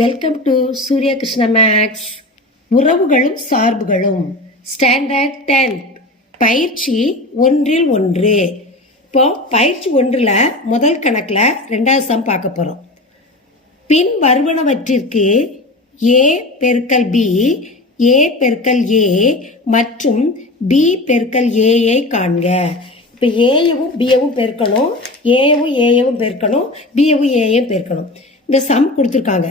Welcome to Surya Krishna maths உறவுகளும் சார்புகளும். Standard tenth பயிற்சி ஒன்றில் ஒன்று. இப்போ பயிற்சி ஒன்றில் முதல் கணக்கில் ரெண்டாவது சம் பார்க்க போகிறோம் பின் வருவனவற்றிற்கு ஏ பெருக்கல் பி ஏ பெருக்கல் ஏ மற்றும் பி பெருக்கல் ஏயை காண்க. இப்போ ஏயவும் பியவும் பெருக்கணும். ஏவும் ஏயவும் பெருக்கணும். பியவும் ஏயும் பெருக்கணும். இந்த சம் கொடுத்துருக்காங்க.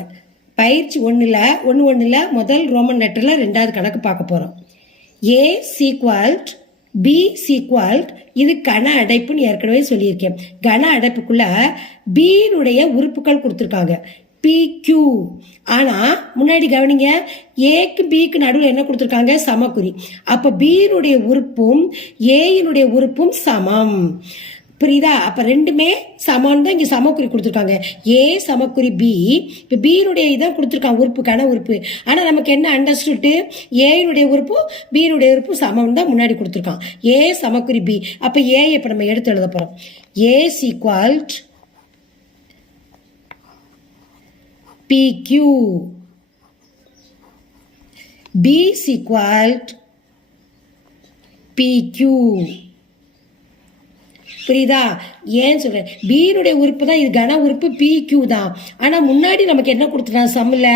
பயிற்சி ஒன்றில் ஒன்று ஒன்றில் முதல் ரோமன் லெட்டரில் ரெண்டாவது கணக்கு பார்க்க போகிறோம் ஏ சீக்வால்ட் பி சீக்வால்ட் இது கன அடைப்புன்னு ஏற்கனவே சொல்லியிருக்கேன். கன அடைப்புக்குள்ள பீனுடைய உறுப்புகள் கொடுத்துருக்காங்க. பி கியூ ஆனால் முன்னாடி கவனிங்க ஏக்கு பிக்கு நடுவில் என்ன கொடுத்துருக்காங்க? சமக்குறி. அப்போ பியினுடைய உறுப்பும் ஏயினுடைய உறுப்பும் சமம். புரியுதா? அப்போ ரெண்டுமே சமம் தான் இங்கே சமக்குறி கொடுத்துருக்காங்க. ஏ சமக்குறி பி இப்போ பியினுடைய இதான் கொடுத்துருக்காங்க. உறுப்பு கன உறுப்பு. ஆனால் நமக்கு என்ன அண்டர்ஸ்டுட்டு ஏனுடைய உறுப்பும் பியினுடைய உறுப்பும் சமம் தான் முன்னாடி கொடுத்துருக்கான் ஏ சமக்குறி பி அப்போ ஏ இப்போ நம்ம எடுத்து எழுத போகிறோம் A சீக்வால் PQ. B is equal to PQ. புரியுதா? ஏன் சொல்கிறேன் பீனுடைய உறுப்பு தான் இது கன உறுப்பு பி கியூ தான். ஆனால் முன்னாடி நமக்கு என்ன கொடுத்துட்டான் சம்மில்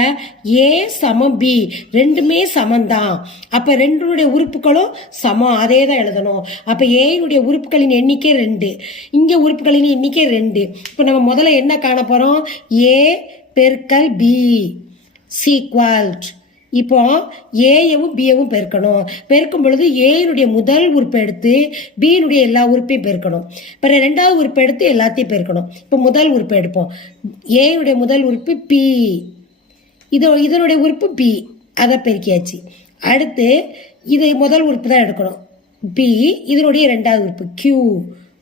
ஏ சமம் பி ரெண்டுமே சமம் தான் அப்போ ரெண்டுடைய உறுப்புகளும் சமம். அதே தான் எழுதணும். அப்போ ஏனுடைய உறுப்புகளின் எண்ணிக்கை ரெண்டு. இங்கே உறுப்புகளின் எண்ணிக்கை ரெண்டு. இப்போ நம்ம முதல்ல என்ன காண போகிறோம் ஏ பெருக்கல் பி சீக்வல்ட் இப்போ ஏயவும் பியவும் பெருக்கணும். பெருக்கும் பொழுது ஏனுடைய முதல் உறுப்பை எடுத்து பியினுடைய எல்லா உறுப்பையும் பெருக்கணும். இப்போ ரெண்டாவது உறுப்பை எடுத்து எல்லாத்தையும் பெருக்கணும். இப்போ முதல் உறுப்பை எடுப்போம். ஏனுடைய முதல் உறுப்பு பி இது இதனுடைய உறுப்பு பி அதை பெருக்கியாச்சு. அடுத்து இது முதல் உறுப்பு தான் எடுக்கணும். பி இதனுடைய ரெண்டாவது உறுப்பு கியூ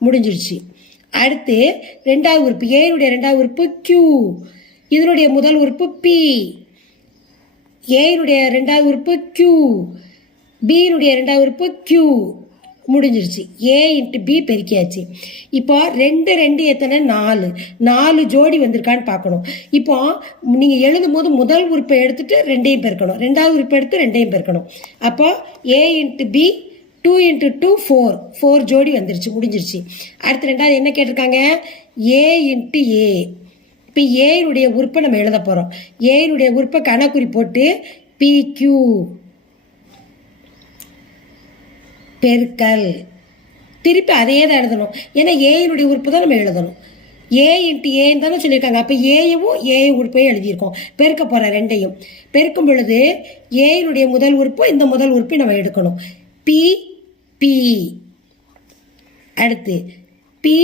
முடிஞ்சிருச்சு. அடுத்து ரெண்டாவது உறுப்பு ஏனுடைய ரெண்டாவது உறுப்பு கியூ இதனுடைய முதல் உறுப்பு பி ஏனுடைய ரெண்டாவது உறுப்பு கியூ பியினுடைய ரெண்டாவது உறுப்பு கியூ முடிஞ்சிருச்சு. ஏ இன்ட்டு பி பெருக்கியாச்சு. இப்போ ரெண்டு ரெண்டு எத்தனை? நாலு. நாலு ஜோடி வந்திருக்கான்னு பார்க்கணும். இப்போ நீங்கள் எழுதும் போது முதல் உறுப்பை எடுத்துட்டு ரெண்டையும் பெருக்கணும். ரெண்டாவது உறுப்பை எடுத்து ரெண்டையும் பெருக்கணும். அப்போ A into B two into two four four ஜோடி வந்துருச்சு. முடிஞ்சிருச்சு. அடுத்து ரெண்டாவது என்ன கேட்டிருக்காங்க? ஏ இன்ட்டு ஏ இப்போ ஏனுடைய உறுப்பை நம்ம எழுத போகிறோம் ஏனுடைய உறுப்பை கணக்குறி போட்டு பிக்யூ பெருக்கல். திருப்பி அதே தான் எழுதணும். ஏன்னா ஏயினுடைய உறுப்பு தான் நம்ம எழுதணும். ஏ இன்ட்டு ஏன்னு தானே சொல்லியிருக்காங்க. அப்போ ஏயவும் ஏ உறுப்பையும் எழுதியிருக்கோம். பெருக்க போகிற ரெண்டையும். பெருக்கும் பொழுது ஏயினுடைய முதல் உறுப்பு இந்த முதல் உறுப்பையும் நம்ம எடுக்கணும். B B. அடுத்து பி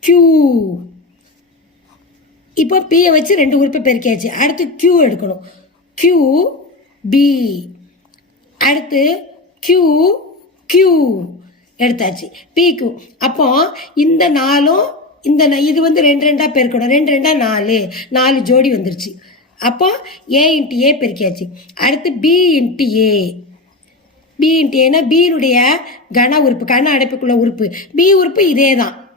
கியூ. இப்போ பியை வச்சு ரெண்டு உறுப்பை பெருக்கியாச்சு. அடுத்து கியூ எடுக்கணும். கியூ பி அடுத்து கியூ கியூ எடுத்தாச்சு. பி கியூ அப்போ இந்த நாலும் இந்த ந- இது வந்து ரெண்டு ரெண்டாக பெருக்கணும். ரெண்டு ரெண்டாக நாலு. நாலு ஜோடி வந்துருச்சு. அப்போ ஏ இன்ட்டு ஏ பெருக்கியாச்சு. அடுத்து B into A B into ஏன்னா பியினுடைய கன உறுப்பு கன அடைப்புக்குள்ள உறுப்பு. பி உறுப்பு இதே தான்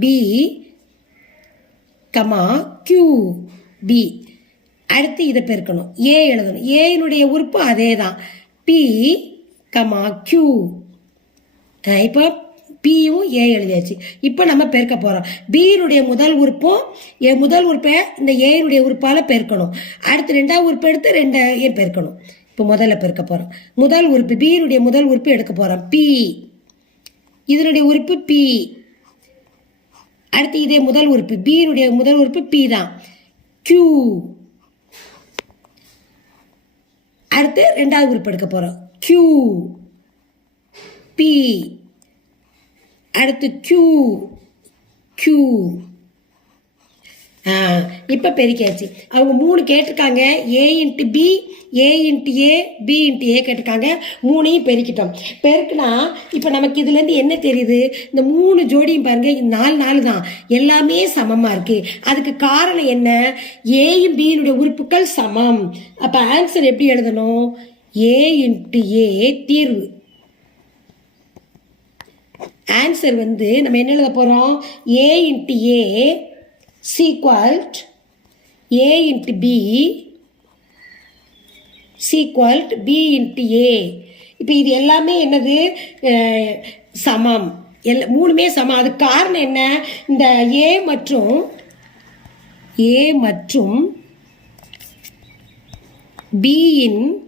பி கமா கியூ பி அடுத்து இதை பெருக்கணும். ஏ எழுதணும். ஏனுடைய உறுப்பு அதே தான் பி கமா கியூ இப்போ பியும் ஏ எழுதியாச்சு. இப்போ நம்ம பெருக்க போகிறோம் பியினுடைய முதல் உறுப்பும் ஏ முதல் உறுப்பை இந்த ஏனுடைய உறுப்பால் பெருக்கணும். அடுத்து ரெண்டாவது உறுப்பு எடுத்து ரெண்டையும் பெருக்கணும். இப்போ முதல்ல பெருக்க போகிறோம் முதல் உறுப்பு பியினுடைய முதல் உறுப்பு எடுக்க போகிறோம் பி இதனுடைய உறுப்பு பி அடுத்து இதே முதல் உறுப்பு. பியினுடைய முதல் உறுப்பு பி தான். கியூ அடுத்து ரெண்டாவது உறுப்பு எடுக்க போகிறோம் கியூ பி அடுத்து கியூ கியூ ஆ இப்போ பெருக்கியாச்சு. அவங்க மூணு கேட்டிருக்காங்க. A into B A into A B into A கேட்டிருக்காங்க. மூணையும் பெருக்கிட்டோம். பெருக்குனா இப்போ நமக்கு இதுலேருந்து என்ன தெரியுது? இந்த மூணு ஜோடியும் பாருங்கள் இது நாலு நாலு தான். எல்லாமே சமமாக இருக்குது அதுக்கு காரணம் என்ன? ஏயும் பியினுடைய உறுப்புகள் சமம். அப்போ ஆன்சர் எப்படி எழுதணும்? ஏ இன்ட்டு ஏ தீர்வு. ஆன்சர் வந்து நம்ம என்ன எழுத போகிறோம் A into A squared A into B squared B into A இப்போ இது எல்லாமே என்னது? சமம். எல் மூணுமே சமம். அதுக்கு காரணம் என்ன? இந்த ஏ மற்றும் ஏ மற்றும் பியின்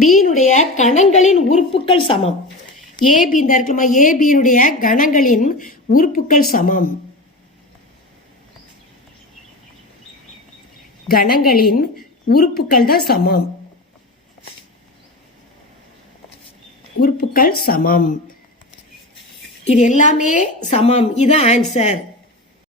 பியினுடைய கணங்களின் உறுப்புக்கள் சமம். ஏபி இந்த இருக்குமா? ஏபியினுடைய கணங்களின் உறுப்புக்கள் சமம். கணங்களின் உறுப்புக்கள் தான் சமம். உறுப்புக்கள் சமம். இது எல்லாமே சமம். இதுதான் ஆன்சர்